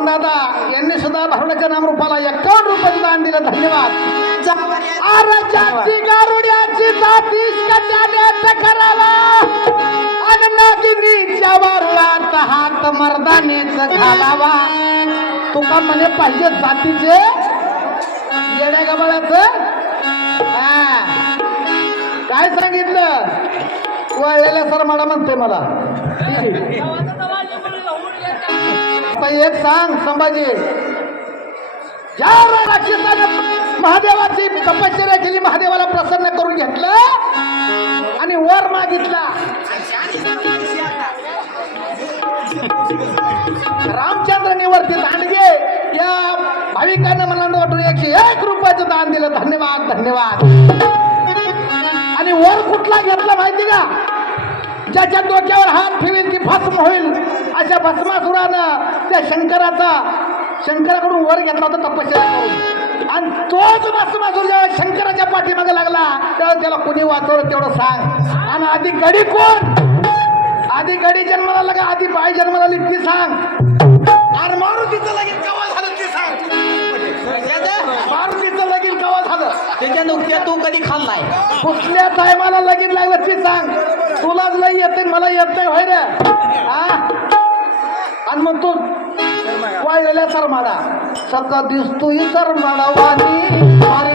लक्ष्मण दादा यांनी सुद्धा भारुडाच्या नामरूपाला 51 रुपये दान दिलं. धन्यवाद. आरच्याची गारुड्याची जातीस कट्याने करावा आणि नागिनीच्या वारुळात हात मर्दानेच घालावा. तुका म्हणे पाहिजे जातीचे येड्या गबाळाचं. काय सांगितलं? वळलेल्या सर मला म्हणते मला एक सांग संभाजी. ज्या राक्षसाने महादेवाची तपश्चर्या केली, महादेवाला प्रसन्न करून घेतलं आणि वर मागितला. रामचंद्र वरती दांडगे या भाविकांना मला वाटून 101 रुपयाचं दान दिलं. धन्यवाद धन्यवाद. आणि वर कुठला घेतला माहिती का? ज्याच्या डोक्यावर हात ठेवील ती भस्म होईल अशा भस्मासुरानं त्या शंकराकडून वर घेतला होता तपश्चर्या करून. आणि तोच भस्मासुर जेव्हा शंकराच्या पाठीमागे लागला तेव्हा त्याला कुणी वाचवलं तेवढं सांग. आणि आधी गडी कोण? आधी गडी जन्माला लागा, आधी बाई जन्माला आली ती सांग. आणि मारुतीचं लगीन केव्हा झालं ती सांग. मारुतीचं लगीन केव्हा झालं? त्याच्या नुकत्या तू कधी खाल्लाय? कुठल्या टायमाला लगीन लागलं ती सांग. तुलाच लई येते मला येत नाही होय रे. आणि मग तू वाळलेल्या सरमाडा सका दिसतोय सरमाडा वाणी